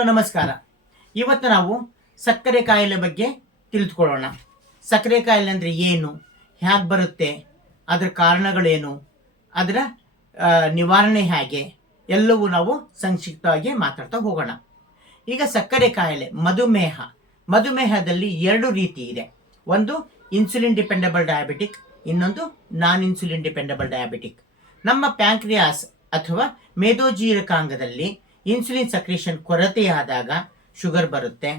Hello ನಮಸ್ಕಾರ. ಇವತ್ತು ನಾವು ಸಕ್ಕರೆ ಕಾಯಿಲೆ ಬಗ್ಗೆ ತಿಳಿದುಕೊಳ್ಳೋಣ. ಸಕ್ಕರೆ ಕಾಯಿಲೆ ಅಂದರೆ ಏನು, ಹೇಗೆ ಬರುತ್ತೆ, ಅದರ ಕಾರಣಗಳೇನು, ಅದರ ನಿವಾರಣೆ ಹೇಗೆ, ಎಲ್ಲವೂ ನಾವು ಸಂಕ್ಷಿಪ್ತವಾಗಿ ಮಾತಾಡ್ತಾ ಹೋಗೋಣ. ಈಗ ಸಕ್ಕರೆ ಕಾಯಿಲೆ, ಮಧುಮೇಹದಲ್ಲಿ ಎರಡು ರೀತಿ ಇದೆ. ಒಂದು ಇನ್ಸುಲಿನ್ ಡಿಪೆಂಡಬಲ್ ಡಯಾಬಿಟಿಕ್, ಇನ್ನೊಂದು ನಾನ್ ಇನ್ಸುಲಿನ್ ಡಿಪೆಂಡಬಲ್ ಡಯಾಬಿಟಿಕ್. ನಮ್ಮ ಪ್ಯಾಂಕ್ರಿಯಾಸ್ ಅಥವಾ ಮೇದೋಜೀರಕಾಂಗದಲ್ಲಿ ಇನ್ಸುಲಿನ್ ಸಕ್ರೇಷನ್ ಕೊರತೆಯಾದಾಗ ಶುಗರ್ ಬರುತ್ತೆ.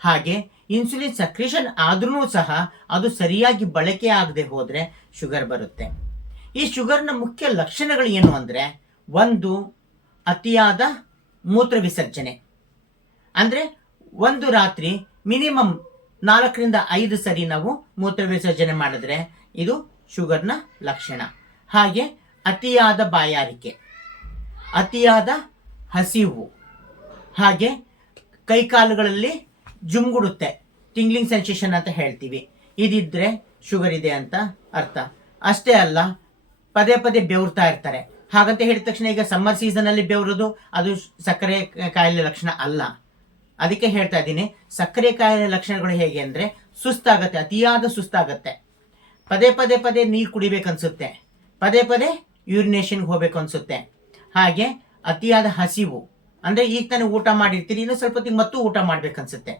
ಹಾಗೆ ಇನ್ಸುಲಿನ್ ಸಕ್ರೇಷನ್ ಆದ್ರೂ ಸಹ ಅದು ಸರಿಯಾಗಿ ಬಳಕೆ ಆಗದೆ ಹೋದರೆ ಶುಗರ್ ಬರುತ್ತೆ. ಈ ಶುಗರ್ನ ಮುಖ್ಯ ಲಕ್ಷಣಗಳು ಏನು ಅಂದರೆ, ಒಂದು ಅತಿಯಾದ ಮೂತ್ರ ವಿಸರ್ಜನೆ. ಅಂದರೆ ಒಂದು ರಾತ್ರಿ ಮಿನಿಮಮ್ 4-5 ಸರಿ ನಾವು ಮೂತ್ರ ವಿಸರ್ಜನೆ ಮಾಡಿದ್ರೆ ಇದು ಶುಗರ್ನ ಲಕ್ಷಣ. ಹಾಗೆ ಅತಿಯಾದ ಬಾಯಾರಿಕೆ, ಅತಿಯಾದ ಹಸಿವು, ಹಾಗೆ ಕೈಕಾಲುಗಳಲ್ಲಿ ಜುಮ್ಗುಡುತ್ತೆ, ಟಿಂಗ್ಲಿಂಗ್ ಸೆನ್ಸೇಷನ್ ಅಂತ ಹೇಳ್ತೀವಿ. ಇದಿದ್ರೆ ಶುಗರ್ ಇದೆ ಅಂತ ಅರ್ಥ. ಅಷ್ಟೇ ಅಲ್ಲ, ಪದೇ ಪದೇ ಬೆವರ್ತಾ ಇರ್ತಾರೆ. ಹಾಗಂತ ಹೇಳಿದ ತಕ್ಷಣ ಈಗ ಸಮ್ಮರ್ ಸೀಸನಲ್ಲಿ ಬೆವರೋದು ಅದು ಸಕ್ಕರೆ ಕಾಯಿಲೆ ಲಕ್ಷಣ ಅಲ್ಲ. ಅದಕ್ಕೆ ಹೇಳ್ತಾ ಇದ್ದೀನಿ, ಸಕ್ಕರೆ ಕಾಯಿಲೆ ಲಕ್ಷಣಗಳು ಹೇಗೆ ಅಂದರೆ, ಸುಸ್ತಾಗತ್ತೆ, ಅತಿಯಾದ ಸುಸ್ತಾಗತ್ತೆ, ಪದೇ ಪದೇ ಪದೇ ನೀರು ಕುಡಿಬೇಕನ್ಸುತ್ತೆ, ಪದೇ ಪದೇ ಯೂರಿನೇಷನ್ಗೆ ಹೋಗ್ಬೇಕು ಅನ್ಸುತ್ತೆ. ಹಾಗೆ ಅತಿಯಾದ ಹಸಿವು, ಅಂದರೆ ಈಗ ತಾನೇ ಊಟ ಮಾಡಿರ್ತೀರಿ, ಇನ್ನೂ ಸ್ವಲ್ಪ ಹೊತ್ತಿಗೆ ಮತ್ತೂ ಊಟ ಮಾಡ್ಬೇಕನ್ಸುತ್ತೆ.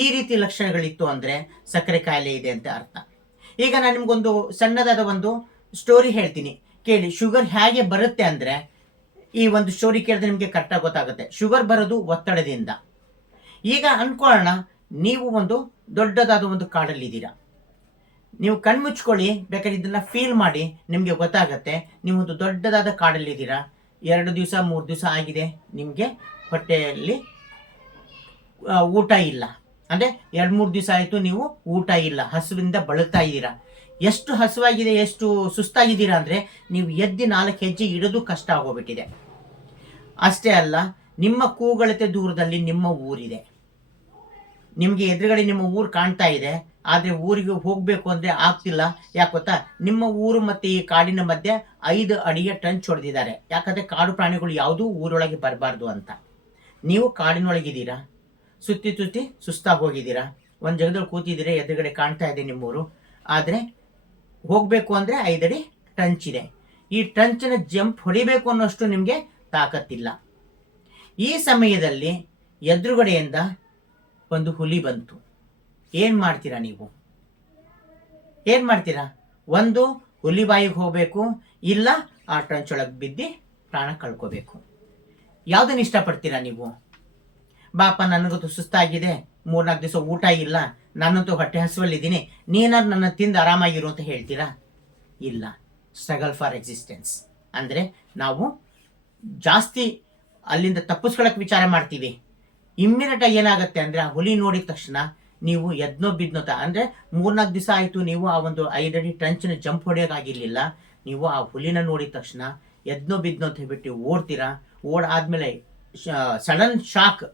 ಈ ರೀತಿ ಲಕ್ಷಣಗಳಿತ್ತು ಅಂದರೆ ಸಕ್ಕರೆ ಕಾಯಿಲೆ ಇದೆ ಅಂತ ಅರ್ಥ. ಈಗ ನಾನು ನಿಮ್ಗೊಂದು ಸಣ್ಣದಾದ ಒಂದು ಸ್ಟೋರಿ ಹೇಳ್ತೀನಿ, ಕೇಳಿ. ಶುಗರ್ ಹೇಗೆ ಬರುತ್ತೆ ಅಂದರೆ, ಈ ಒಂದು ಸ್ಟೋರಿ ಕೇಳಿದ್ರೆ ನಿಮಗೆ ಕರೆಕ್ಟಾಗಿ ಗೊತ್ತಾಗುತ್ತೆ. ಶುಗರ್ ಬರೋದು ಒತ್ತಡದಿಂದ. ಈಗ ಅನ್ಕೊಳ್ಳೋಣ, ನೀವು ಒಂದು ದೊಡ್ಡದಾದ ಒಂದು ಕಾಡಲ್ಲಿದ್ದೀರಾ. ನೀವು ಕಣ್ಮುಚ್ಕೊಳ್ಳಿ, ಬೇಕಾದ್ರೆ ಇದನ್ನ ಫೀಲ್ ಮಾಡಿ, ನಿಮಗೆ ಗೊತ್ತಾಗತ್ತೆ. ನೀವು ಒಂದು ದೊಡ್ಡದಾದ ಕಾಡಲ್ಲಿದ್ದೀರಾ, 2 ದಿವಸ 3 ದಿವಸ ಆಗಿದೆ, ನಿಮಗೆ ಹೊಟ್ಟೆಯಲ್ಲಿ ಊಟ ಇಲ್ಲ. ಅಂದರೆ 2-3 ದಿವಸ ಆಯಿತು, ನೀವು ಊಟ ಇಲ್ಲ, ಹಸುವಿಂದ ಬಳಲ್ತಾ ಇದ್ದೀರಾ. ಎಷ್ಟು ಹಸುವಾಗಿದೆ, ಎಷ್ಟು ಸುಸ್ತಾಗಿದ್ದೀರಾ ಅಂದರೆ ನೀವು ಎದ್ದು 4 ಹೆಜ್ಜೆ ಇಡೋದು ಕಷ್ಟ ಆಗೋಗ್ಬಿಟ್ಟಿದೆ. ಅಷ್ಟೇ ಅಲ್ಲ, ನಿಮ್ಮ ಕೂಗಳತೆ ದೂರದಲ್ಲಿ ನಿಮ್ಮ ಊರಿದೆ. ನಿಮಗೆ ಎದುರುಗಡೆ ನಿಮ್ಮ ಊರು ಕಾಣ್ತಾ ಇದೆ, ಆದರೆ ಊರಿಗೆ ಹೋಗಬೇಕು ಅಂದರೆ ಆಗ್ತಿಲ್ಲ. ಯಾಕೆ ಗೊತ್ತಾ, ನಿಮ್ಮ ಊರು ಮತ್ತು ಈ ಕಾಡಿನ ಮಧ್ಯೆ 5 ಅಡಿಯ ಟ್ರಂಚ್ ಹೊಡೆದಿದ್ದಾರೆ. ಯಾಕಂದರೆ ಕಾಡು ಪ್ರಾಣಿಗಳು ಯಾವುದೂ ಊರೊಳಗೆ ಬರಬಾರ್ದು ಅಂತ. ನೀವು ಕಾಡಿನೊಳಗಿದ್ದೀರಾ, ಸುತ್ತಿ ಸುಸ್ತಾಗಿ ಹೋಗಿದ್ದೀರಾ, ಒಂದು ಜಾಗದಲ್ಲಿ ಕೂತಿದ್ದೀರಾ, ಎದುರುಗಡೆ ಕಾಣ್ತಾ ಇದೆ ನಿಮ್ಮೂರು. ಆದರೆ ಹೋಗಬೇಕು ಅಂದರೆ 5 ಅಡಿ ಟ್ರಂಚ್ ಇದೆ. ಈ ಟ್ರಂಚನ್ನ ಜಂಪ್ ಹೊಡಿಬೇಕು ಅನ್ನೋಷ್ಟು ನಿಮಗೆ ತಾಕತ್ತಿಲ್ಲ. ಈ ಸಮಯದಲ್ಲಿ ಎದುರುಗಡೆಯಿಂದ ಒಂದು ಹುಲಿ ಬಂತು. ಏನು ಮಾಡ್ತೀರಾ ನೀವು? ಏನು ಮಾಡ್ತೀರಾ? ಒಂದು ಹುಲಿ ಬಾಯಿಗೆ ಹೋಗಬೇಕು, ಇಲ್ಲ ಆ ಟ್ರಂಚ್ ಒಳಗೆ ಬಿದ್ದು ಪ್ರಾಣ ಕಳ್ಕೋಬೇಕು. ಯಾವುದನ್ನು ಇಷ್ಟಪಡ್ತೀರಾ ನೀವು? ಬಾಪ, ನನಗಂತೂ ಸುಸ್ತಾಗಿದೆ, 3-4 ದಿವಸ ಊಟ ಇಲ್ಲ, ನಾನಂತೂ ಹೊಟ್ಟೆ ಹಸುವಲ್ಲಿದ್ದೀನಿ, ನೀನಾದ್ರು ನನ್ನ ತಿಂದು ಆರಾಮಾಗಿರು ಅಂತ ಹೇಳ್ತೀರಾ? ಇಲ್ಲ. ಸ್ಟ್ರಗಲ್ ಫಾರ್ ಎಕ್ಸಿಸ್ಟೆನ್ಸ್ ಅಂದರೆ ನಾವು ಜಾಸ್ತಿ ಅಲ್ಲಿಂದ ತಪ್ಪಿಸ್ಕೊಳಕ್ಕೆ ವಿಚಾರ ಮಾಡ್ತೀವಿ. ಇಮ್ಮಿಡಿಯೇಟಾಗಿ ಏನಾಗುತ್ತೆ ಅಂದರೆ, ಆ ಹುಲಿ ನೋಡಿದ ತಕ್ಷಣ ನೀವು ಎದ್ನೋ ಬಿದ್ನೋ, ಅಂದರೆ 3-4 ದಿವಸ ಆಯಿತು ನೀವು ಆ ಒಂದು 5 ಅಡಿ ಟ್ರಂಚನ್ನ ಜಂಪ್ ಹೊಡೆಯೋಕ್ಕಾಗಿರಲಿಲ್ಲ. ನೀವು ಆ ಹುಲಿನ ನೋಡಿದ ತಕ್ಷಣ ಎದ್ನೋ ಬಿದ್ನೋ ಅಂತ ಹೇಳ್ಬಿಟ್ಟು ಓಡ್ತೀರಾ. ಓಡಾದ್ಮೇಲೆ ಸಡನ್ ಶಾಕ್,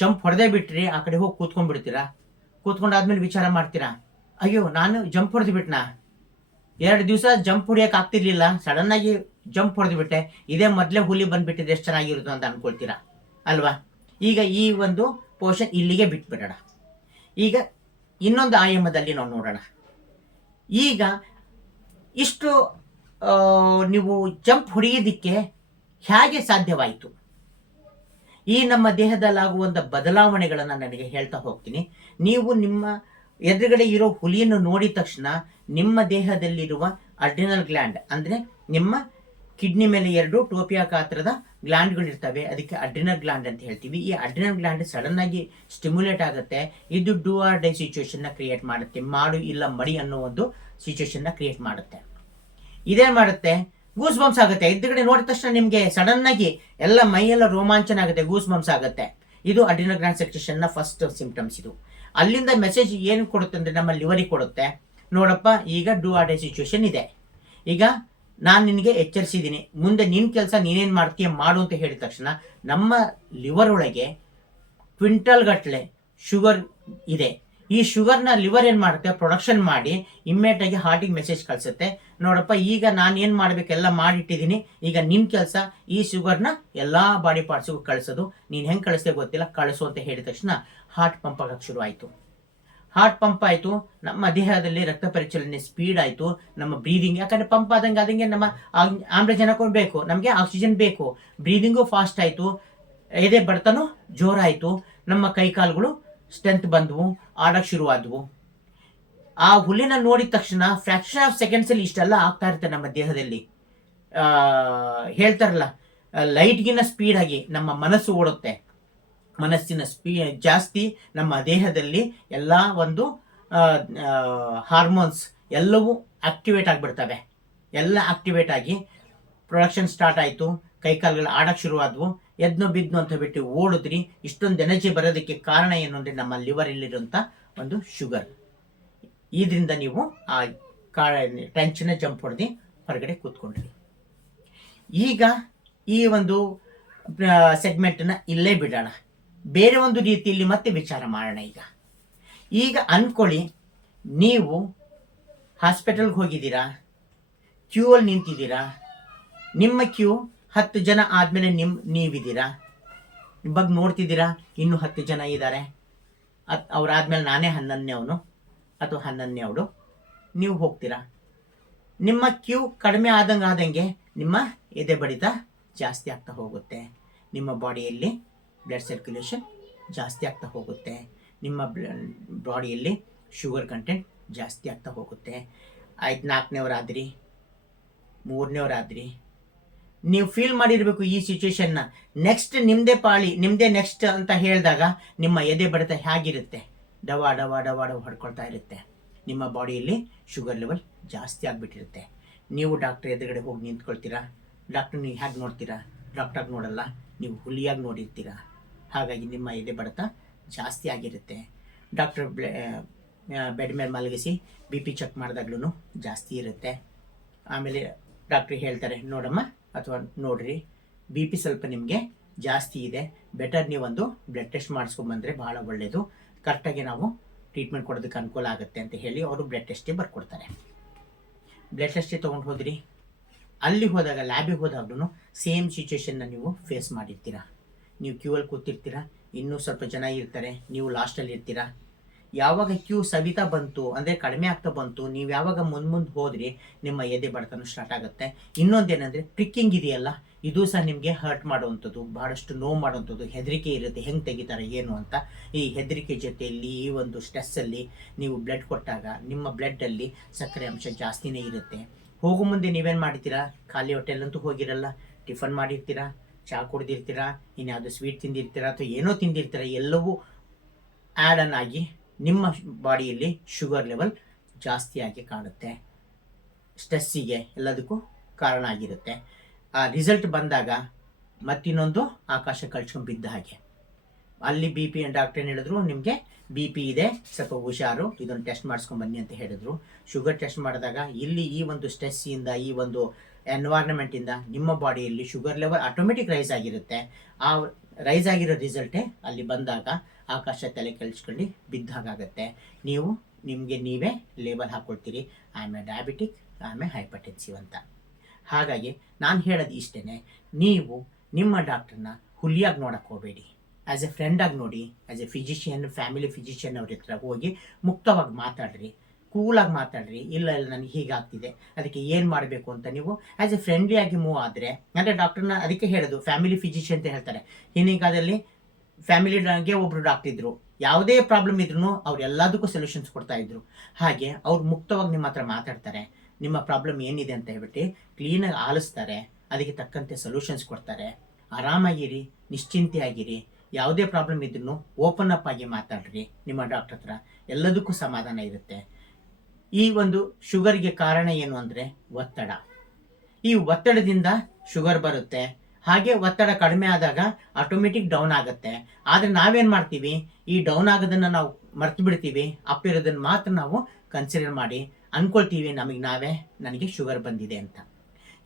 ಜಂಪ್ ಹೊಡೆದೇ ಬಿಟ್ರಿ, ಆ ಕಡೆ ಹೋಗಿ ಕೂತ್ಕೊಂಡ್ಬಿಡ್ತೀರಾ. ಕೂತ್ಕೊಂಡಾದ್ಮೇಲೆ ವಿಚಾರ ಮಾಡ್ತೀರಾ, ಅಯ್ಯೋ ನಾನು ಜಂಪ್ ಹೊಡೆದು ಬಿಟ್ನಾ, 2 ದಿವಸ ಜಂಪ್ ಹೊಡಿಯೋಕೆ ಆಗ್ತಿರ್ಲಿಲ್ಲ, ಸಡನ್ನಾಗಿ ಜಂಪ್ ಹೊಡೆದು ಬಿಟ್ಟೆ, ಇದೇ ಮೊದಲೇ ಹುಲಿ ಬಂದುಬಿಟ್ಟಿದೆ, ಎಷ್ಟು ಚೆನ್ನಾಗಿರುತ್ತೆ ಅಂತ ಅಂದ್ಕೊಳ್ತೀರಾ ಅಲ್ವಾ? ಈಗ ಈ ಒಂದು ಪೋರ್ಷನ್ ಇಲ್ಲಿಗೆ ಬಿಟ್ಬಿಡೋಣ. ಈಗ ಇನ್ನೊಂದು ಆಯಾಮದಲ್ಲಿ ನಾವು ನೋಡೋಣ. ಈಗ ಇಷ್ಟು ನೀವು ಜಂಪ್ ಹೊಡೆಯೋದಕ್ಕೆ ಹೇಗೆ ಸಾಧ್ಯವಾಯಿತು? ಈ ನಮ್ಮ ದೇಹದಲ್ಲಾಗುವಂಥ ಬದಲಾವಣೆಗಳನ್ನು ನನಗೆ ಹೇಳ್ತಾ ಹೋಗ್ತೀನಿ. ನೀವು ನಿಮ್ಮ ಎದುರುಗಡೆ ಇರೋ ಹುಲಿಯನ್ನು ನೋಡಿದ ತಕ್ಷಣ ನಿಮ್ಮ ದೇಹದಲ್ಲಿರುವ ಅಡ್ರಿನಲ್ ಗ್ಲ್ಯಾಂಡ್, ಅಂದರೆ ನಿಮ್ಮ ಕಿಡ್ನಿ ಮೇಲೆ 2 ಟೋಪಿಯಾ ಗಾತ್ರದ ಗ್ಲ್ಯಾಂಡ್ಗಳಿರ್ತವೆ, ಅದಕ್ಕೆ ಅಡ್ರಿನಲ್ ಗ್ಲ್ಯಾಂಡ್ ಅಂತ ಹೇಳ್ತೀವಿ. ಈ ಅಡ್ರಿನಲ್ ಗ್ಲ್ಯಾಂಡ್ ಸಡನ್ ಆಗಿ ಸ್ಟಿಮ್ಯುಲೇಟ್ ಆಗುತ್ತೆ. ಇದು ಡೂ ಆರ್ ಡೈ ಸಿಚುವೇಶನ್ನ ಕ್ರಿಯೇಟ್ ಮಾಡುತ್ತೆ. ಮಾಡು ಇಲ್ಲ ಮಡಿ ಅನ್ನೋ ಒಂದು ಸಿಚುವೇಶನ್ನ ಕ್ರಿಯೇಟ್ ಮಾಡುತ್ತೆ. ಇದೇನು ಮಾಡುತ್ತೆ? ಗೂಸ್ ಬಂಪ್ಸ್ ಆಗುತ್ತೆ. ಎದುರುಗಡೆ ನೋಡಿದ ತಕ್ಷಣ ನಿಮಗೆ ಸಡನ್ ಆಗಿ ಎಲ್ಲ ಮೈಯೆಲ್ಲ ರೋಮಾಂಚನ ಆಗುತ್ತೆ, ಗೂಸ್ ಬಂಪ್ಸ್ ಆಗುತ್ತೆ. ಇದು ಅಡ್ರಿನಲ್ ಗ್ಲ್ಯಾಂಡ್ ಸೆಕ್ರೇಷನ್ನ ಫಸ್ಟ್ ಸಿಂಪ್ಟಮ್ಸ್. ಇದು ಅಲ್ಲಿಂದ ಮೆಸೇಜ್ ಏನು ಕೊಡುತ್ತೆ ಅಂದರೆ, ನಮ್ಮ ಲಿವರಿಗೆ ಕೊಡುತ್ತೆ, ನೋಡಪ್ಪ ಈಗ ಡೂ ಆರ್ ಡೈ ಸಿಚುವೇಶನ್ ಇದೆ, ಈಗ ನಾನು ನಿನಗೆ ಎಚ್ಚರಿಸಿದ್ದೀನಿ, ಮುಂದೆ ನಿನ್ನ ಕೆಲಸ ನೀನೇನು ಮಾಡ್ತೀಯ ಮಾಡು ಅಂತ ಹೇಳಿದ ತಕ್ಷಣ ನಮ್ಮ ಲಿವರ್ ಒಳಗೆ ಕ್ವಿಂಟಲ್ ಗಟ್ಟಲೆ ಶುಗರ್ ಇದೆ. ಈ ಶುಗರ್ನ ಲಿವರ್ ಏನು ಮಾಡುತ್ತೆ, ಪ್ರೊಡಕ್ಷನ್ ಮಾಡಿ ಇಮ್ಮಿಡಿಯೇಟಾಗಿ ಹಾರ್ಟಿಗೆ ಮೆಸೇಜ್ ಕಳಿಸುತ್ತೆ, ನೋಡಪ್ಪ ಈಗ ನಾನು ಏನು ಮಾಡಬೇಕೆಲ್ಲ ಮಾಡಿಟ್ಟಿದ್ದೀನಿ, ಈಗ ನಿನ್ನ ಕೆಲಸ ಈ ಶುಗರ್ನ ಎಲ್ಲ ಬಾಡಿ ಪಾರ್ಟ್ಸ್ಗೂ ಕಳಿಸೋದು. ನೀನು ಹೆಂಗೆ ಕಳಿಸ್ತೇ ಗೊತ್ತಿಲ್ಲ, ಕಳಿಸು ಅಂತ ಹೇಳಿದ ತಕ್ಷಣ ಹಾರ್ಟ್ ಪಂಪ್ ಆಗಕ್ಕೆ ಶುರು ಆಯಿತು. ಹಾರ್ಟ್ ಪಂಪ್ ಆಯಿತು, ನಮ್ಮ ದೇಹದಲ್ಲಿ ರಕ್ತ ಪರಿಚಲನೆ ಸ್ಪೀಡ್ ಆಯಿತು, ನಮ್ಮ ಬ್ರೀದಿಂಗ್, ಯಾಕಂದರೆ ಪಂಪ್ ಆದಂಗೆ ನಮ್ಮ ಆಮ್ಲಜನಕ ಬೇಕು, ನಮಗೆ ಆಕ್ಸಿಜನ್ ಬೇಕು, ಬ್ರೀದಿಂಗು ಫಾಸ್ಟ್ ಆಯಿತು, ಎದೆ ಬಡತನೂ ಜೋರಾಯಿತು, ನಮ್ಮ ಕೈಕಾಲುಗಳು ಸ್ಟ್ರೆಂತ್ ಬಂದವು, ಆಡಕ್ಕೆ ಶುರುವಾದವು. ಆ ಹುಲಿನ ನೋಡಿದ ತಕ್ಷಣ ಫ್ರಾಕ್ಷನ್ ಆಫ್ ಸೆಕೆಂಡ್ಸಲ್ಲಿ ಇಷ್ಟೆಲ್ಲ ಆಗ್ತಾ ಇರುತ್ತೆ ನಮ್ಮ ದೇಹದಲ್ಲಿ. ಹೇಳ್ತಾರಲ್ಲ, ಲೈಟ್ಗಿನ ಸ್ಪೀಡಾಗಿ ನಮ್ಮ ಮನಸ್ಸು ಓಡುತ್ತೆ. ಮನಸ್ಸಿನ ಜಾಸ್ತಿ ನಮ್ಮ ದೇಹದಲ್ಲಿ ಎಲ್ಲ ಒಂದು ಹಾರ್ಮೋನ್ಸ್ ಎಲ್ಲವೂ ಆಕ್ಟಿವೇಟ್ ಆಗಿಬಿಡ್ತವೆ. ಎಲ್ಲ ಆಕ್ಟಿವೇಟ್ ಆಗಿ ಪ್ರೊಡಕ್ಷನ್ ಸ್ಟಾರ್ಟ್ ಆಯಿತು, ಕೈಕಾಲುಗಳು ಆಡಕ್ಕೆ ಶುರುವಾದವು, ಎದ್ನೋ ಬಿದ್ನೋ ಅಂತ ಬಿಟ್ಟು ಓಡಿದ್ರಿ. ಇಷ್ಟೊಂದು ಎನರ್ಜಿ ಬರೋದಕ್ಕೆ ಕಾರಣ ಏನು ಅಂದರೆ ನಮ್ಮ ಲಿವರಲ್ಲಿರುವಂಥ ಒಂದು ಶುಗರ್. ಇದರಿಂದ ನೀವು ಆ ಟೆನ್ಷನ್ನ ಜಂಪ್ ಹೊಡೆದು ಹೊರಗಡೆ ಕೂತ್ಕೊಂಡ್ರಿ. ಈಗ ಈ ಒಂದು ಸೆಗ್ಮೆಂಟನ್ನು ಇಲ್ಲೇ ಬಿಡೋಣ, ಬೇರೆ ಒಂದು ರೀತಿಯಲ್ಲಿ ಮತ್ತೆ ವಿಚಾರ ಮಾಡೋಣ. ಈಗ ಅಂದ್ಕೊಳ್ಳಿ, ನೀವು ಹಾಸ್ಪಿಟಲ್ಗೆ ಹೋಗಿದ್ದೀರಾ, ಕ್ಯೂ ಅಲ್ಲಿ ನಿಂತಿದ್ದೀರಾ, ನಿಮ್ಮ ಕ್ಯೂ 10 ಜನ ಆದಮೇಲೆ ನೀವಿದ್ದೀರಾ, ಬಗ್ಗೆ ನೋಡ್ತಿದ್ದೀರಾ ಇನ್ನೂ 10 ಜನ ಇದ್ದಾರೆ, ಅವರಾದ್ಮೇಲೆ ನಾನೇ 11ನೇ ಅವನು ಅಥವಾ 11ನೇ ಅವಳು, ನೀವು ಹೋಗ್ತೀರಾ. ನಿಮ್ಮ ಕ್ಯೂ ಕಡಿಮೆ ಆದಂಗೆ ನಿಮ್ಮ ಎದೆ ಬಡಿತ ಜಾಸ್ತಿ ಆಗ್ತಾ ಹೋಗುತ್ತೆ, ನಿಮ್ಮ ಬಾಡಿಯಲ್ಲಿ ಬ್ಲಡ್ ಸರ್ಕ್ಯುಲೇಷನ್ ಜಾಸ್ತಿ ಆಗ್ತಾ ಹೋಗುತ್ತೆ, ನಿಮ್ಮ ಬಾಡಿಯಲ್ಲಿ ಶುಗರ್ ಕಂಟೆಂಟ್ ಜಾಸ್ತಿ ಆಗ್ತಾ ಹೋಗುತ್ತೆ. ಆಯ್ತು, 4ನೇವರಾದ್ರಿ, 3ನೇವರಾದ್ರಿ, ನೀವು ಫೀಲ್ ಮಾಡಿರಬೇಕು ಈ ಸಿಚುವೇಶನ್ನ. ನೆಕ್ಸ್ಟ್ ನಿಮ್ಮದೇ ಪಾಳಿ, ನಿಮ್ಮದೇ ನೆಕ್ಸ್ಟ್ ಅಂತ ಹೇಳಿದಾಗ ನಿಮ್ಮ ಎದೆ ಬಡಿತ ಹೇಗಿರುತ್ತೆ, ಡವ ಡವ ಡವ ಡವ ಹೊಡ್ಕೊಳ್ತಾ ಇರುತ್ತೆ. ನಿಮ್ಮ ಬಾಡಿಯಲ್ಲಿ ಶುಗರ್ ಲೆವೆಲ್ ಜಾಸ್ತಿ ಆಗಿಬಿಟ್ಟಿರುತ್ತೆ. ನೀವು ಡಾಕ್ಟರ್ ಎದುರುಗಡೆ ಹೋಗಿ ನಿಂತ್ಕೊಳ್ತೀರಾ, ಡಾಕ್ಟರ್ ನೀವು ಹೇಗೆ ನೋಡ್ತೀರಾ, ಡಾಕ್ಟ್ರಾಗಿ ನೋಡಲ್ಲ, ನೀವು ಹುಲಿಯಾಗಿ ನೋಡಿರ್ತೀರ. ಹಾಗಾಗಿ ನಿಮ್ಮ ಎದೆ ಬಡಿತ ಜಾಸ್ತಿ ಆಗಿರುತ್ತೆ. ಡಾಕ್ಟರ್ ಬೆಡ್ ಮೇಲೆ ಮಲಗಿಸಿ BP ಚೆಕ್ ಮಾಡಿದಾಗ್ಲೂ ಜಾಸ್ತಿ ಇರುತ್ತೆ. ಆಮೇಲೆ ಡಾಕ್ಟ್ರ್ ಹೇಳ್ತಾರೆ, ನೋಡಮ್ಮ ಅಥವಾ ನೋಡ್ರಿ, BP ಸ್ವಲ್ಪ ನಿಮಗೆ ಜಾಸ್ತಿ ಇದೆ, ಬೆಟರ್ ನೀವೊಂದು ಬ್ಲಡ್ ಟೆಸ್ಟ್ ಮಾಡಿಸ್ಕೊಂಡ್ಬಂದರೆ ಭಾಳ ಒಳ್ಳೆಯದು, ಕರೆಕ್ಟಾಗಿ ನಾವು ಟ್ರೀಟ್ಮೆಂಟ್ ಕೊಡೋದಕ್ಕೆ ಅನುಕೂಲ ಆಗುತ್ತೆ ಅಂತ ಹೇಳಿ ಅವರು ಬ್ಲಡ್ ಟೆಸ್ಟಿಗೆ ಬರ್ಕೊಡ್ತಾರೆ. ಬ್ಲಡ್ ಟೆಸ್ಟಿಗೆ ತೊಗೊಂಡು ಹೋದ್ರಿ, ಅಲ್ಲಿ ಹೋದಾಗ ಲ್ಯಾಬಿಗೆ ಹೋದಾಗ್ಲೂ ಸೇಮ್ ಸಿಚುವೇಶನ್ನ ನೀವು ಫೇಸ್ ಮಾಡಿರ್ತೀರ. ನೀವು ಕ್ಯೂ ಅಲ್ಲಿ ಕೂತಿರ್ತೀರ, ಇನ್ನೂ ಸ್ವಲ್ಪ ಜನ ಇರ್ತಾರೆ, ನೀವು ಲಾಸ್ಟಲ್ಲಿ ಇರ್ತೀರ. ಯಾವಾಗ ಕ್ಯೂ ಸವಿತಾ ಬಂತು ಅಂದರೆ ಕಡಿಮೆ ಆಗ್ತಾ ಬಂತು, ನೀವು ಯಾವಾಗ ಮುಂದೆ ಹೋದ್ರಿ ನಿಮ್ಮ ಎದೆ ಬಡತನ ಸ್ಟಾರ್ಟ್ ಆಗುತ್ತೆ. ಇನ್ನೊಂದೇನೆಂದರೆ ಪ್ರಿಕ್ಕಿಂಗ್ ಇದೆಯಲ್ಲ, ಇದು ಸಹ ನಿಮಗೆ ಹರ್ಟ್ ಮಾಡುವಂಥದ್ದು, ಭಾಳಷ್ಟು ನೋವು ಮಾಡುವಂಥದ್ದು, ಹೆದರಿಕೆ ಇರುತ್ತೆ, ಹೆಂಗೆ ತೆಗಿತಾರೆ ಏನು ಅಂತ. ಈ ಹೆದರಿಕೆ ಜೊತೆಯಲ್ಲಿ ಈ ಒಂದು ಸ್ಟ್ರೆಸ್ಸಲ್ಲಿ ನೀವು ಬ್ಲಡ್ ಕೊಟ್ಟಾಗ ನಿಮ್ಮ ಬ್ಲಡ್ಡಲ್ಲಿ ಸಕ್ಕರೆ ಅಂಶ ಜಾಸ್ತಿನೇ ಇರುತ್ತೆ. ಹೋಗೋ ಮುಂದೆ ನೀವೇನು ಮಾಡ್ತೀರಾ, ಖಾಲಿ ಹೊಟ್ಟೆಲ್ಲಂತೂ ಹೋಗಿರಲ್ಲ, ಟಿಫನ್ ಮಾಡಿರ್ತೀರಾ, ಚಹಾ ಕುಡಿದಿರ್ತೀರಾ, ಇನ್ಯಾವುದೋ ಸ್ವೀಟ್ ತಿಂದಿರ್ತೀರಾ ಅಥವಾ ಏನೋ ತಿಂದಿರ್ತೀರ, ಎಲ್ಲವೂ ಆ್ಯಡ್ ಆನ್ ಆಗಿ ನಿಮ್ಮ ಬಾಡಿಯಲ್ಲಿ ಶುಗರ್ ಲೆವೆಲ್ ಜಾಸ್ತಿಯಾಗಿ ಕಾಣುತ್ತೆ. ಸ್ಟ್ರೆಸ್ಸಿಗೆ ಎಲ್ಲದಕ್ಕೂ ಕಾರಣ ಆಗಿರುತ್ತೆ. ಆ ರಿಸಲ್ಟ್ ಬಂದಾಗ ಮತ್ತಿನ್ನೊಂದು ಆಕಾಶ ಕಳ್ಸ್ಕೊಂಡು ಬಿದ್ದ ಹಾಗೆ. ಅಲ್ಲಿ BP ಡಾಕ್ಟರ್ ಏನು ಹೇಳಿದ್ರು, ನಿಮಗೆ BP ಇದೆ, ಸ್ವಲ್ಪ ಹುಷಾರು, ಇದೊಂದು ಟೆಸ್ಟ್ ಮಾಡಿಸ್ಕೊಂಡು ಬನ್ನಿ ಅಂತ ಹೇಳಿದ್ರು. ಶುಗರ್ ಟೆಸ್ಟ್ ಮಾಡಿದಾಗ ಇಲ್ಲಿ ಈ ಒಂದು ಸ್ಟ್ರೆಸ್ಸಿಂದ, ಈ ಒಂದು ಎನ್ವೈರ್ನ್ಮೆಂಟಿಂದ ನಿಮ್ಮ ಬಾಡಿಯಲ್ಲಿ ಶುಗರ್ ಲೆವೆಲ್ ಆಟೋಮೆಟಿಕ್ ರೈಸ್ ಆಗಿರುತ್ತೆ. ಆ ರೈಸ್ ಆಗಿರೋ ರಿಸಲ್ಟೇ ಅಲ್ಲಿ ಬಂದಾಗ ಆಕಾಶ ತಲೆ ಕೆಳಿಸ್ಕೊಂಡು ಬಿದ್ದ ಹಾಗಾಗತ್ತೆ. ನೀವು ನಿಮಗೆ ನೀವೇ ಲೇಬಲ್ ಹಾಕ್ಕೊಳ್ತೀರಿ, I am a diabetic, I am a hypertensive ಅಂತ. ಹಾಗಾಗಿ ನಾನು ಹೇಳೋದು ಇಷ್ಟೇ, ನೀವು ನಿಮ್ಮ ಡಾಕ್ಟ್ರನ್ನ ಹುಲಿಯಾಗಿ ನೋಡಕ್ಕೆ ಹೋಗಬೇಡಿ, ಆ್ಯಸ್ ಎ ಫ್ರೆಂಡಾಗಿ ನೋಡಿ, as A physician, family physician ಅವ್ರ ಹತ್ರ ಹೋಗಿ ಮುಕ್ತವಾಗಿ ಮಾತಾಡ್ರಿ, ಕೂಲಾಗಿ ಮಾತಾಡ್ರಿ. ಇಲ್ಲ ನನಗೆ ಹೀಗಾಗ್ತಿದೆ, ಅದಕ್ಕೆ ಏನು ಮಾಡಬೇಕು ಅಂತ ನೀವು ಆ್ಯಸ್ ಎ ಫ್ರೆಂಡ್ಲಿಯಾಗಿ ಮೂವ್ ಆದರೆ, ಅಂದರೆ ಡಾಕ್ಟರ್ನ ಅದಕ್ಕೆ ಹೇಳೋದು ಫ್ಯಾಮಿಲಿ ಫಿಸಿಷಿಯನ್ ಅಂತ ಹೇಳ್ತಾರೆ. ಹಿಂದಿನ ಫ್ಯಾಮಿಲಿಗೆ ಒಬ್ಬರು ಡಾಕ್ಟರ್ ಇದ್ದರು, ಯಾವುದೇ ಪ್ರಾಬ್ಲಮ್ ಇದ್ರೂ ಅವ್ರು ಎಲ್ಲದಕ್ಕೂ ಸೊಲ್ಯೂಷನ್ಸ್ ಕೊಡ್ತಾಯಿದ್ರು. ಹಾಗೆ ಅವ್ರು ಮುಕ್ತವಾಗಿ ನಿಮ್ಮ ಹತ್ರ ಮಾತಾಡ್ತಾರೆ, ನಿಮ್ಮ ಪ್ರಾಬ್ಲಮ್ ಏನಿದೆ ಅಂತ ಹೇಳ್ಬಿಟ್ಟು ಕ್ಲೀನಾಗಿ ಆಲಿಸ್ತಾರೆ, ಅದಕ್ಕೆ ತಕ್ಕಂತೆ ಸೊಲ್ಯೂಷನ್ಸ್ ಕೊಡ್ತಾರೆ. ಆರಾಮಾಗಿರಿ, ನಿಶ್ಚಿಂತೆಯಾಗಿರಿ, ಯಾವುದೇ ಪ್ರಾಬ್ಲಮ್ ಇದ್ರೂ ಓಪನ್ ಅಪ್ ಆಗಿ ಮಾತಾಡ್ರಿ ನಿಮ್ಮ ಡಾಕ್ಟರ್ ಹತ್ರ, ಎಲ್ಲದಕ್ಕೂ ಸಮಾಧಾನ ಇರುತ್ತೆ. ಈ ಒಂದು ಶುಗರ್ಗೆ ಕಾರಣ ಏನು ಅಂದರೆ ಒತ್ತಡ. ಈ ಒತ್ತಡದಿಂದ ಶುಗರ್ ಬರುತ್ತೆ. ಹಾಗೆ ಒತ್ತಡ ಕಡಿಮೆ ಆದಾಗ ಆಟೋಮೆಟಿಕ್ ಡೌನ್ ಆಗುತ್ತೆ. ಆದರೆ ನಾವೇನು ಮಾಡ್ತೀವಿ, ಈ ಡೌನ್ ಆಗೋದನ್ನು ನಾವು ಮರ್ತು ಬಿಡ್ತೀವಿ, ಅಪ್ ಇರೋದನ್ನು ಮಾತ್ರ ನಾವು ಕನ್ಸಿಡರ್ ಮಾಡಿ ಅಂದ್ಕೊಳ್ತೀವಿ ನನಗೆ ಶುಗರ್ ಬಂದಿದೆ ಅಂತ.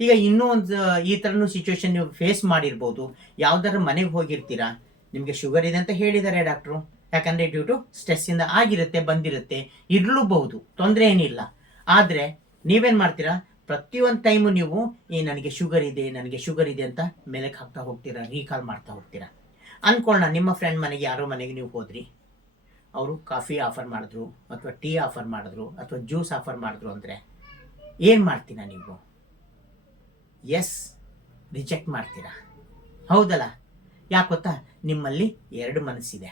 ಈಗ ಇನ್ನೂ ಒಂದು ಈ ಥರನೂ ಸಿಚುವೇಶನ್ ನೀವು ಫೇಸ್ ಮಾಡಿರ್ಬೋದು. ಯಾವುದಾದ್ರು ಮನೆಗೆ ಹೋಗಿರ್ತೀರಾ, ನಿಮಗೆ ಶುಗರ್ ಇದೆ ಅಂತ ಹೇಳಿದ್ದಾರೆ ಡಾಕ್ಟ್ರು, ಯಾಕಂದರೆ ಡ್ಯೂ ಟು ಸ್ಟ್ರೆಸ್ಸಿಂದ ಆಗಿರುತ್ತೆ, ಬಂದಿರುತ್ತೆ, ಇರಲೂಬಹುದು, ತೊಂದರೆ ಏನಿಲ್ಲ. ಆದರೆ ನೀವೇನು ಮಾಡ್ತೀರಾ, ಪ್ರತಿಯೊಂದು ಟೈಮು ನೀವು ನನಗೆ ಶುಗರ್ ಇದೆ ಅಂತ ಮೇಲಕ್ಕೆ ಹಾಕ್ತಾ ಹೋಗ್ತೀರಾ, ರೀಕಾಲ್ ಮಾಡ್ತಾ ಹೋಗ್ತೀರಾ. ಅಂದ್ಕೊಳ್ಳೋಣ ನಿಮ್ಮ ಫ್ರೆಂಡ್ ಮನೆಗೆ, ಯಾರೋ ಮನೆಗೆ ನೀವು ಹೋದ್ರಿ, ಅವರು ಕಾಫಿ ಆಫರ್ ಮಾಡಿದ್ರು ಅಥವಾ ಟೀ ಆಫರ್ ಮಾಡಿದ್ರು ಅಥವಾ ಜ್ಯೂಸ್ ಆಫರ್ ಮಾಡಿದ್ರು ಅಂದರೆ ಏನು ಮಾಡ್ತೀರಾ ನೀವು? ಎಸ್, ರಿಜೆಕ್ಟ್ ಮಾಡ್ತೀರಾ, ಹೌದಲ್ಲ? ಯಾಕೆ ಗೊತ್ತಾ, ನಿಮ್ಮಲ್ಲಿ ಎರಡು ಮನಸ್ಸಿದೆ.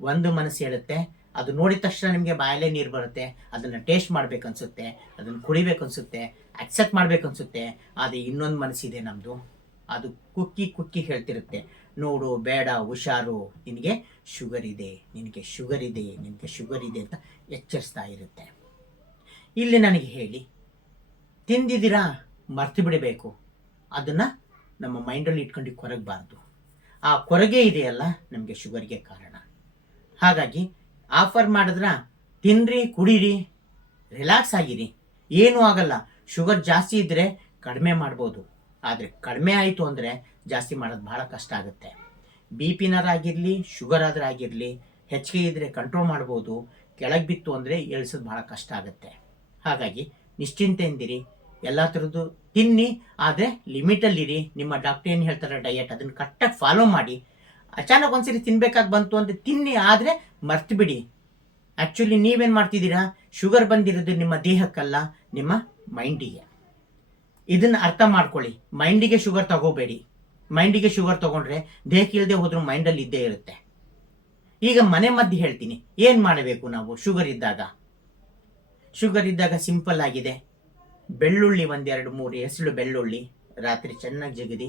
ಒಂದು ಮನಸ್ಸು ಹೇಳುತ್ತೆ, ಅದು ನೋಡಿದ ತಕ್ಷಣ ನಿಮಗೆ ಬಾಯಲ್ಲೇ ನೀರು ಬರುತ್ತೆ, ಅದನ್ನು ಟೇಸ್ಟ್ ಮಾಡಬೇಕನ್ಸುತ್ತೆ, ಅದನ್ನು ಕುಡಿಬೇಕನ್ಸುತ್ತೆ, ಅಕ್ಸೆಪ್ಟ್ ಮಾಡಬೇಕನ್ಸುತ್ತೆ. ಆದರೆ ಇನ್ನೊಂದು ಮನಸ್ಸಿದೆ ನಮ್ಮದು, ಅದು ಕುಕ್ಕಿ ಹೇಳ್ತಿರುತ್ತೆ, ನೋಡು ಬೇಡ, ಹುಷಾರು, ನಿನಗೆ ಶುಗರ್ ಇದೆ ಅಂತ ಎಚ್ಚರಿಸ್ತಾ ಇರುತ್ತೆ. ಇಲ್ಲಿ ನನಗೆ ಹೇಳಿ, ತಿಂದಿದ್ದೀರಾ, ಮರ್ತು ಬಿಡಬೇಕು, ಅದನ್ನು ನಮ್ಮ ಮೈಂಡಲ್ಲಿ ಇಟ್ಕೊಂಡು ಕೊರಗಬಾರ್ದು. ಆ ಕೊರಗೆ ಇದೆಯಲ್ಲ ನಮಗೆ ಶುಗರ್ಗೆ ಕಾರಣ. ಹಾಗಾಗಿ ಆಫರ್ ಮಾಡಿದ್ರ ತಿನ್ನಿರಿ, ಕುಡೀರಿ, ರಿಲ್ಯಾಕ್ಸ್ ಆಗಿರಿ, ಏನೂ ಆಗಲ್ಲ. ಶುಗರ್ ಜಾಸ್ತಿ ಇದ್ದರೆ ಕಡಿಮೆ ಮಾಡ್ಬೋದು, ಆದರೆ ಕಡಿಮೆ ಆಯಿತು ಅಂದರೆ ಜಾಸ್ತಿ ಮಾಡೋದು ಭಾಳ ಕಷ್ಟ ಆಗುತ್ತೆ. ಬಿ ಪಿನರಾಗಿರಲಿ, ಶುಗರ್ ಆದರೂ ಆಗಿರಲಿ, ಹೆಚ್ಚಿಗೆ ಇದ್ದರೆ ಕಂಟ್ರೋಲ್ ಮಾಡ್ಬೋದು, ಕೆಳಗೆ ಬಿತ್ತು ಅಂದರೆ ಇಳಿಸೋದು ಭಾಳ ಕಷ್ಟ ಆಗುತ್ತೆ. ಹಾಗಾಗಿ ನಿಶ್ಚಿಂತೆಯಿಂದಿರಿ, ಎಲ್ಲ ಥರದ್ದು ತಿನ್ನಿ, ಆದರೆ ಲಿಮಿಟಲ್ಲಿರಿ. ನಿಮ್ಮ ಡಾಕ್ಟರ್ ಏನು ಹೇಳ್ತಾರೆ ಡಯಟ್, ಅದನ್ನು ಕರೆಕ್ಟಾಗಿ ಫಾಲೋ ಮಾಡಿ. ಅಚಾನಕ್ ಒಂದ್ಸರಿ ತಿನ್ಬೇಕಾಗಿ ಬಂತು ಅಂತ ತಿನ್ನಿ, ಆದರೆ ಮರ್ತು ಬಿಡಿ. ಆ್ಯಕ್ಚುಲಿ ನೀವೇನು ಮಾಡ್ತಿದ್ದೀರಾ, ಶುಗರ್ ಬಂದಿರೋದು ನಿಮ್ಮ ದೇಹಕ್ಕಲ್ಲ, ನಿಮ್ಮ ಮೈಂಡಿಗೆ. ಇದನ್ನು ಅರ್ಥ ಮಾಡ್ಕೊಳ್ಳಿ. ಮೈಂಡಿಗೆ ಶುಗರ್ ತಗೋಬೇಡಿ. ಮೈಂಡಿಗೆ ಶುಗರ್ ತಗೊಂಡ್ರೆ ದೇಹಕ್ಕೆ ಇಲ್ಲದೆ ಹೋದ್ರೂ ಮೈಂಡಲ್ಲಿ ಇದ್ದೇ ಇರುತ್ತೆ. ಈಗ ಮನೆ ಮದ್ದು ಹೇಳ್ತೀನಿ, ಏನು ಮಾಡಬೇಕು ನಾವು ಶುಗರ್ ಇದ್ದಾಗ ಸಿಂಪಲ್ ಆಗಿದೆ. ಬೆಳ್ಳುಳ್ಳಿ 1-2-3 ಎಸಳು ಬೆಳ್ಳುಳ್ಳಿ ರಾತ್ರಿ ಚೆನ್ನಾಗಿ ಜಗದಿ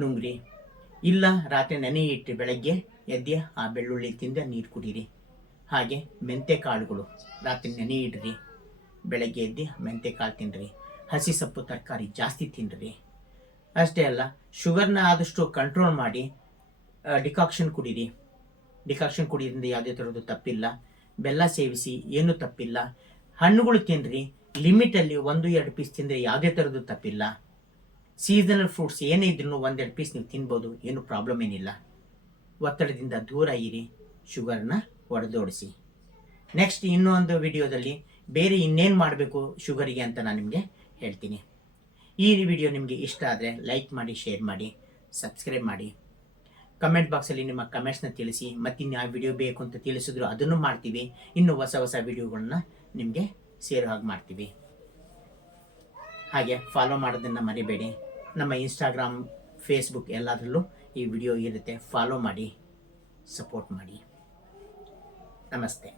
ನುಂಗ್ರಿ, ಇಲ್ಲ ರಾತ್ರಿ ನೆನೆ ಇಟ್ಟು ಬೆಳಗ್ಗೆ ಎದ್ದು ಆ ಬೆಳ್ಳುಳ್ಳಿ ತಿಂದ ನೀರು ಕುಡೀರಿ. ಹಾಗೆ ಮೆಂತೆ ಕಾಳುಗಳು ರಾತ್ರಿ ನೆನೆ ಇಡ್ರಿ, ಬೆಳಗ್ಗೆ ಎದ್ದು ಮೆಂತೆ ಕಾಳು ತಿನ್ನಿರಿ. ಹಸಿ ಸೊಪ್ಪು ತರಕಾರಿ ಜಾಸ್ತಿ ತಿನ್ನಿರಿ. ಅಷ್ಟೇ ಅಲ್ಲ, ಶುಗರ್ನ ಆದಷ್ಟು ಕಂಟ್ರೋಲ್ ಮಾಡಿ ಡಿಕಾಕ್ಷನ್ ಕುಡೀರಿ. ಡಿಕಾಕ್ಷನ್ ಕುಡಿಯೋದ್ರಿಂದ ಯಾವುದೇ ಥರದ್ದು ತಪ್ಪಿಲ್ಲ. ಬೆಲ್ಲ ಸೇವಿಸಿ, ಏನೂ ತಪ್ಪಿಲ್ಲ. ಹಣ್ಣುಗಳು ತಿನ್ನಿರಿ, ಲಿಮಿಟಲ್ಲಿ 1-2 ಪೀಸ್ ತಿಂದರೆ ಯಾವುದೇ ಥರದ್ದು ತಪ್ಪಿಲ್ಲ. ಸೀಸನಲ್ ಫ್ರೂಟ್ಸ್ ಏನೇ ಇದ್ರೂ 1-2 ಪೀಸ್ ನೀವು ತಿನ್ಬೋದು, ಏನು ಪ್ರಾಬ್ಲಮ್ ಏನಿಲ್ಲ. ಒತ್ತಡದಿಂದ ದೂರ ಇರಿ, ಶುಗರ್ನ ಹೊಡೆದೋಡಿಸಿ. ನೆಕ್ಸ್ಟ್ ಇನ್ನೊಂದು ವಿಡಿಯೋದಲ್ಲಿ ಬೇರೆ ಇನ್ನೇನು ಮಾಡಬೇಕು ಶುಗರಿಗೆ ಅಂತ ನಾನು ನಿಮಗೆ ಹೇಳ್ತೀನಿ. ಈ ವಿಡಿಯೋ ನಿಮಗೆ ಇಷ್ಟ ಆದರೆ ಲೈಕ್ ಮಾಡಿ, ಶೇರ್ ಮಾಡಿ, ಸಬ್ಸ್ಕ್ರೈಬ್ ಮಾಡಿ. ಕಮೆಂಟ್ ಬಾಕ್ಸಲ್ಲಿ ನಿಮ್ಮ ಕಮೆಂಟ್ಸ್ನ ತಿಳಿಸಿ. ಮತ್ತಿನ್ನು ಯಾವ ವಿಡಿಯೋ ಬೇಕು ಅಂತ ತಿಳಿಸಿದ್ರು ಅದನ್ನು ಮಾಡ್ತೀವಿ. ಇನ್ನು ಹೊಸ ವಿಡಿಯೋಗಳನ್ನ ನಿಮಗೆ ಸೇರೋ ಹಾಗೆ ಮಾಡ್ತೀವಿ. ಹಾಗೆ ಫಾಲೋ ಮಾಡೋದನ್ನು ಮರಿಬೇಡಿ. ನಮ್ಮ ಇನ್ಸ್ಟಾಗ್ರಾಮ್, ಫೇಸ್ಬುಕ್ ಎಲ್ಲದರಲ್ಲೂ ಈ ವಿಡಿಯೋ ಇರುತ್ತೆ. ಫಾಲೋ ಮಾಡಿ, ಸಪೋರ್ಟ್ ಮಾಡಿ. ನಮಸ್ತೆ.